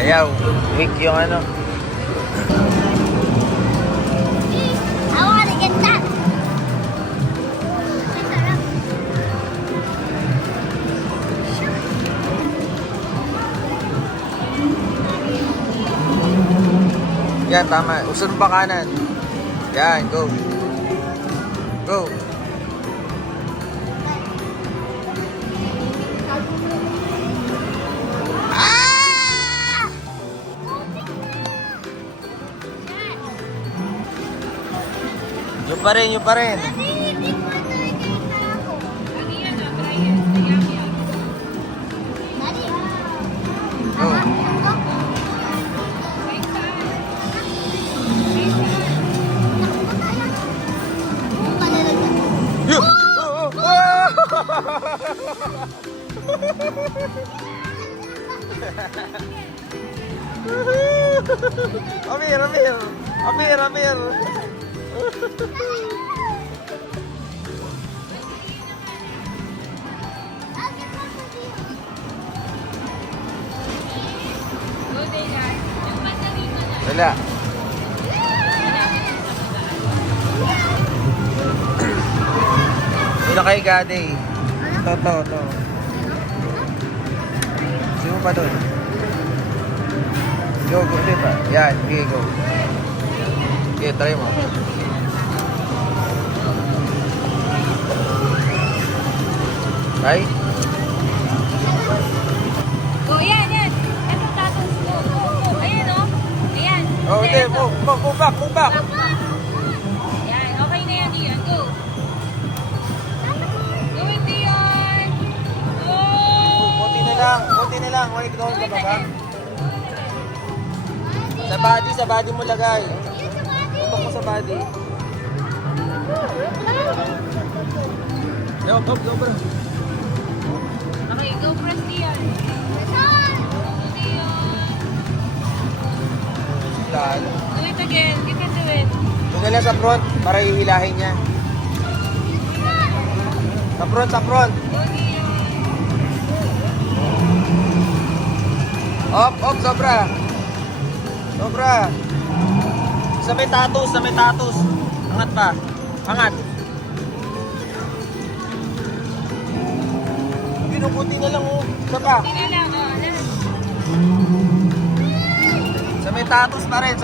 Ayaw. Weak yung ano. I wanna get that. Yan, tama. Usun pa kanan. Yan, go. Go. Ah! Yung pa rin, yung pa rin. Hindi ko ito ikita ako. Daddy. Go. Yuh! Oh, oh, oh! Amir, Amir! Amir, Amir! Wala. Ito kay Gade. Ito. Sino pa doon? Go, di ba? Yan, sige, go. Okay, try mo. Try? Oh, yan. Ito tatong go. Ayan, oh. Ayan. Oh, hindi. Move back. Yan, okay na yan, Dion. Go. Go, Dion. Go. Kunti na lang. Wait, doon ka ba? Sa body mo lagay. Tutok mo sa body. Yo, pop, bro. Okay, go press Dion. Go, Dion. Lahat. Do it again. You can do it. Doon na lang sa front para ihilahin niya. Sa front. Go, Dion. Op, sobra. Sa may tatus. Angat pa. Angat. Binubuti na lang, oh. Isa pa. Hindi na lang, oh. Last. Sa may tatus pa rin,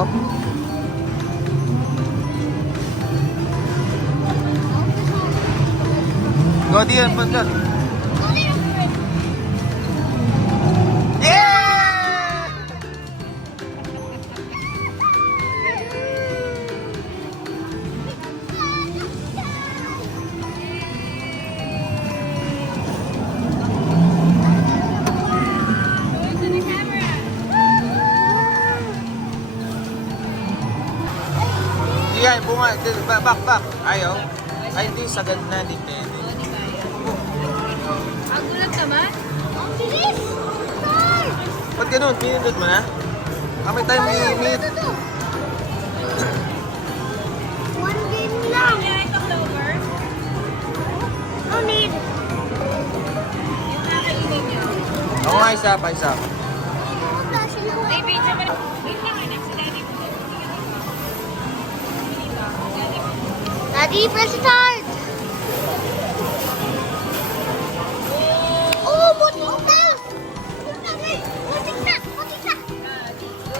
Op. Go, Dion, puntot. Yeah! Go into the camera. Yan, bunga. Back. Ayaw. Ay, hindi. Sagad na. Hindi pwede. Ang gulat naman. Ang bilis! Start! Ba't ganun? Pinindot mo na? Kamay tayo may One game lang. Yeah, ito clover. No need. Yung kakainin nyo. Ako nga isa. Ay, medyo pa. Wait lang, anak. Si daddy mo. Daddy, press start! Oh, butik na!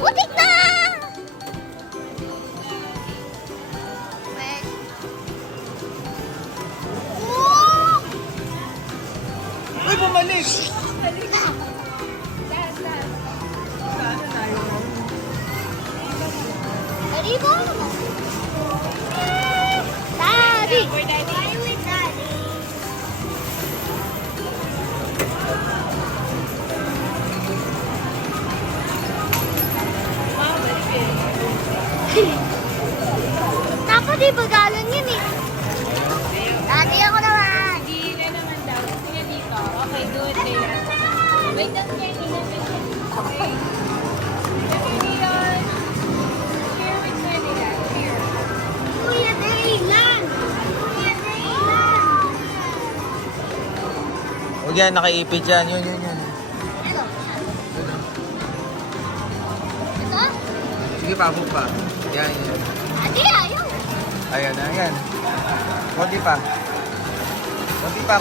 Butik na! Oh! Uy, bumalik! Last. Daddy mo? Daddy! For daddy. Why with daddy? Wow, balik Tapos di ba galon yun eh? Daddy, ako naman! Hindi na naman daw. Gusto niya dito. Okay, do it, Leila. Huwag yan, nakaipit yan. Yun. Ito. Ito? Sige pa, hook pa. Yan. Adi, ayaw. Ayan. Konti pa. Konti pa.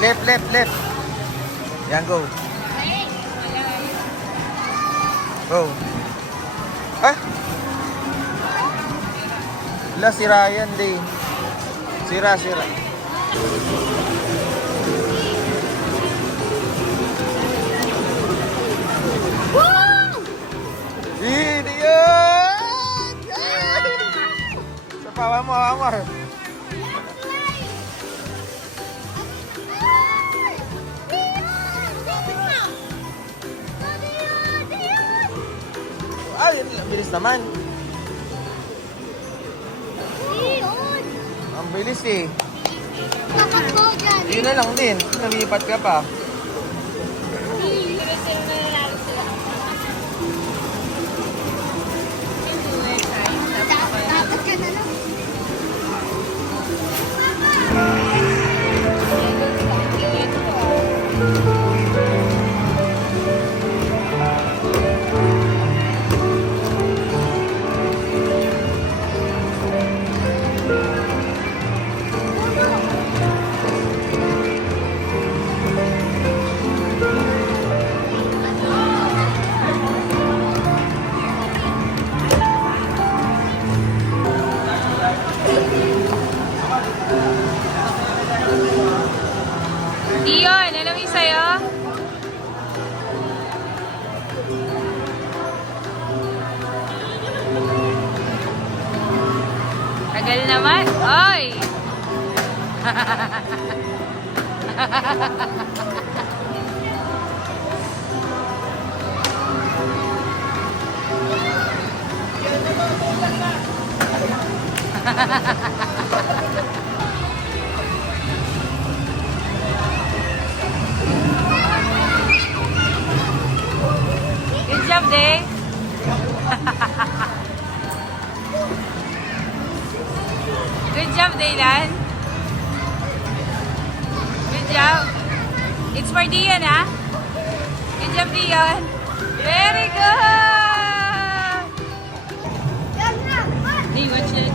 Left. Yan, go. Ay, Go. Ah! Wala, sira yan din. Sira. Wow! Hindi yan! Sa pawa mo, Amar. Ay, ang bilis naman. Ang bilis eh. Dapat mo dyan. Yun na lang din. Nalipat ka pa. pero sila nanalo sila. Dapat ka na lang. Dion, alam mo sa'yo? Tagal naman. Oy! Good job, Day. Good job, Daylan. Good job. It's for Dion, ha? Good job, Dion. Very good. Yan na. Hey, watch that.